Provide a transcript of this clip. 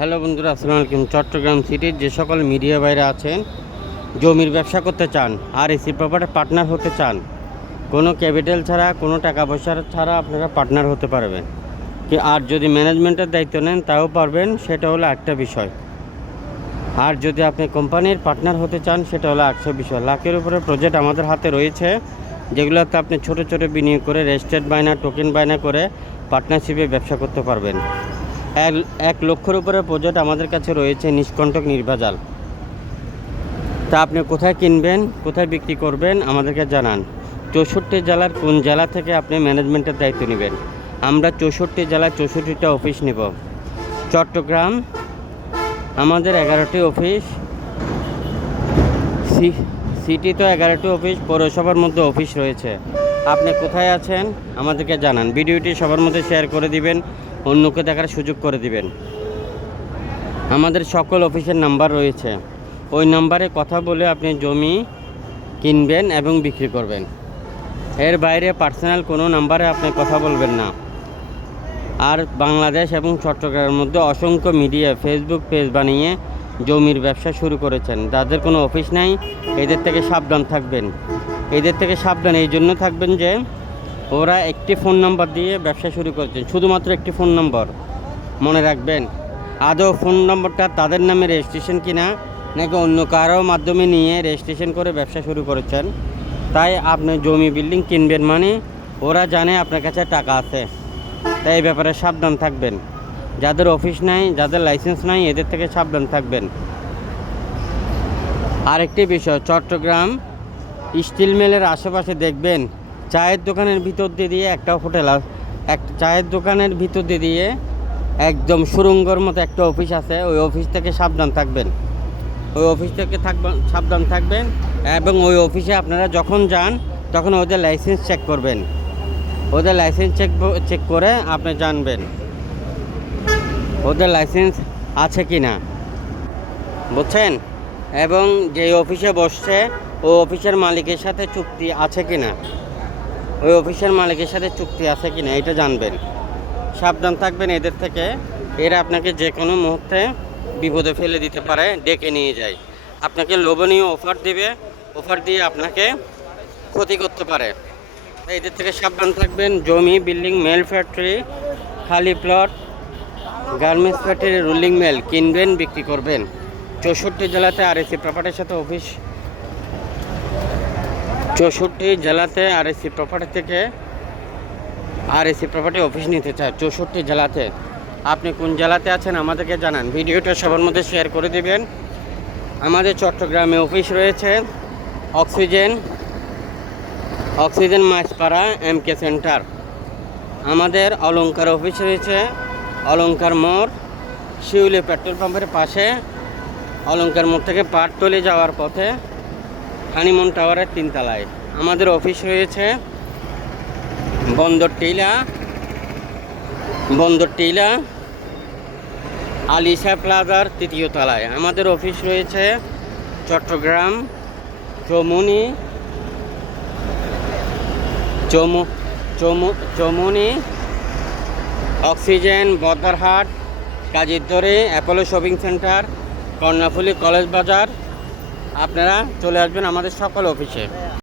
Hello বন্ধুরা, আসসালামু আলাইকুম। চট্টগ্রাম সিটির যে সকল মিডিয়া বাইরে আছেন, জমির ব্যবসা করতে চান আর এসি প্রপার্টি পার্টনার হতে চান, কোনো ক্যাপিটাল ছাড়া, কোনো টাকা পয়সা ছাড়া আপনারা পার্টনার হতে পারবেন। কি আর যদি ম্যানেজমেন্টের দায়িত্ব নেন, তাও পারবেন, সেটা হলো একটা বিষয়। আর যদি আপনি কোম্পানির পার্টনার হতে চান, সেটা হলো একশো বিষয়। লাখের উপরে প্রজেক্ট আমাদের হাতে রয়েছে, যেগুলোতে আপনি ছোট ছোট বিনিয়োগ করে রেজিস্টার্ড বায়না টোকেন বায়না করে পার্টনারশিপে ব্যবসা করতে পারবেন। এক এক লক্ষের উপরে প্রজেক্ট আমাদের কাছে রয়েছে নিষ্কণ্টক নির্বাজাল তা আপনি কোথায় কিনবেন, কোথায় বিক্রি করবেন আমাদেরকে জানান। চৌষট্টি জেলার কোন জেলা থেকে আপনি ম্যানেজমেন্টের দায়িত্ব নেবেন? আমরা চৌষট্টি জেলায় চৌষট্টিটা অফিস নেব। চট্টগ্রাম, আমাদের এগারোটি অফিস। সিটি তো এগারোটি অফিস, পৌরসভার মধ্যে অফিস রয়েছে। আপনি কোথায় আছেন আমাদেরকে জানান। ভিডিওটি সবার মধ্যে শেয়ার করে দিবেন। অন্যকে দেখার সুযোগ করে দিবেন। আমাদের সকল অফিসের নাম্বার রয়েছে। ওই নাম্বারে কথা বলে আপনি জমি কিনবেন এবং বিক্রি করবেন। এর বাইরে পার্সোনাল কোনো নাম্বারে আপনি কথা বলবেন না। আর বাংলাদেশ এবং চট্টগ্রামের মধ্যে অসংখ্য মিডিয়া, ফেসবুক পেজ বানিয়ে জমির ব্যবসা শুরু করেছেন। যাদের কোনো অফিস নাই, এদের থেকে সাবধান থাকবেন। এদের থেকে সাবধান। এই জন্য থাকবেন যে ওরা একটি ফোন নাম্বার দিয়ে ব্যবসা শুরু করেছেন শুধুমাত্র একটি ফোন নম্বর। মনে রাখবেন, আদৌ ফোন নম্বরটা তাদের নামে রেজিস্ট্রেশন কিনা, নাকি অন্য কারও মাধ্যমে নিয়ে রেজিস্ট্রেশন করে ব্যবসা শুরু করেছেন, তাই আপনি জমি বিল্ডিং কিনবেন মানে ওরা জানে আপনার কাছে টাকা আছে। তাই এই ব্যাপারে সাবধান থাকবেন। যাদের অফিস নাই, যাদের লাইসেন্স নাই, এদের থেকে সাবধান থাকবেন। আরেকটি বিষয়, চট্টগ্রাম স্টিল মিলের আশেপাশে দেখবেন চায়ের দোকানের ভিতর দিয়ে দিয়ে একটা হোটেল এক চায়ের দোকানের ভিতর দিয়ে দিয়ে একদম সুরঙ্গর মতো একটা অফিস আছে। ওই অফিস থেকে সাবধান থাকবেন। ওই অফিস থেকে থাকবেন সাবধান থাকবেন এবং ওই অফিসে আপনারা যখন যান, তখন ওদের লাইসেন্স চেক করবেন। ওদের লাইসেন্স চেক চেক করে আপনি জানবেন ওদের লাইসেন্স আছে কি না বুঝছেন? এবং যে অফিসে বসছে, ও অফিসের মালিকের সাথে চুক্তি আছে কি না ওই অফিসের মালিকের সাথে চুক্তি আছে কি না এটা জানবেন। সাবধান থাকবেন, এদের থেকে। এরা আপনাকে যে কোনো মুহূর্তে বিপদে ফেলে দিতে পারে, ডেকে নিয়ে যায়। আপনাকে লোভনীয় অফার দেবে, অফার দিয়ে আপনাকে ক্ষতি করতে পারে। এদের থেকে সাবধান থাকবেন, জমি, বিল্ডিং, মেল ফ্যাক্টরি, খালি plot, garments factory, rolling mill কিনবেন, বিক্রি করবেন। চৌষট্টি জেলাতে আর এসি প্রপার্টির সাথে অফিস চৌষট্টি জেলাতে আর এসি প্রপার্টি থেকে আর এসি প্রপার্টি অফিস নিতে চায়, চৌষট্টি জেলাতে। আপনি কোন জেলাতে আছেন আমাদেরকে জানান। ভিডিওটা সবার মধ্যে শেয়ার করে দিবেন। আমাদের চট্টগ্রামে অফিস রয়েছে Oxygen Oxygen Machhpara M K center আমাদের অলঙ্কার অফিস রয়েছে অলঙ্কার মোড়, শিউলি পেট্রোল পাম্পের পাশে। অলঙ্কার মোড় থেকে পাটতলি যাওয়ার পথে হানিমুন টাওয়ারের তিনতলায়। আমাদের অফিস রয়েছে বন্দর টিলা বন্দর টিলা, আলিশা প্লাজার তৃতীয় তলায়। আমাদের অফিস রয়েছে চট্টগ্রাম, চৌমুনি, চৌমু চৌমু, Chaumuni, Oxygen, Badarhat কাজিরদরে Apollo shopping center, Karnaphuli college বাজার আপনারা চলে আসবেন আমাদের সকল অফিসে।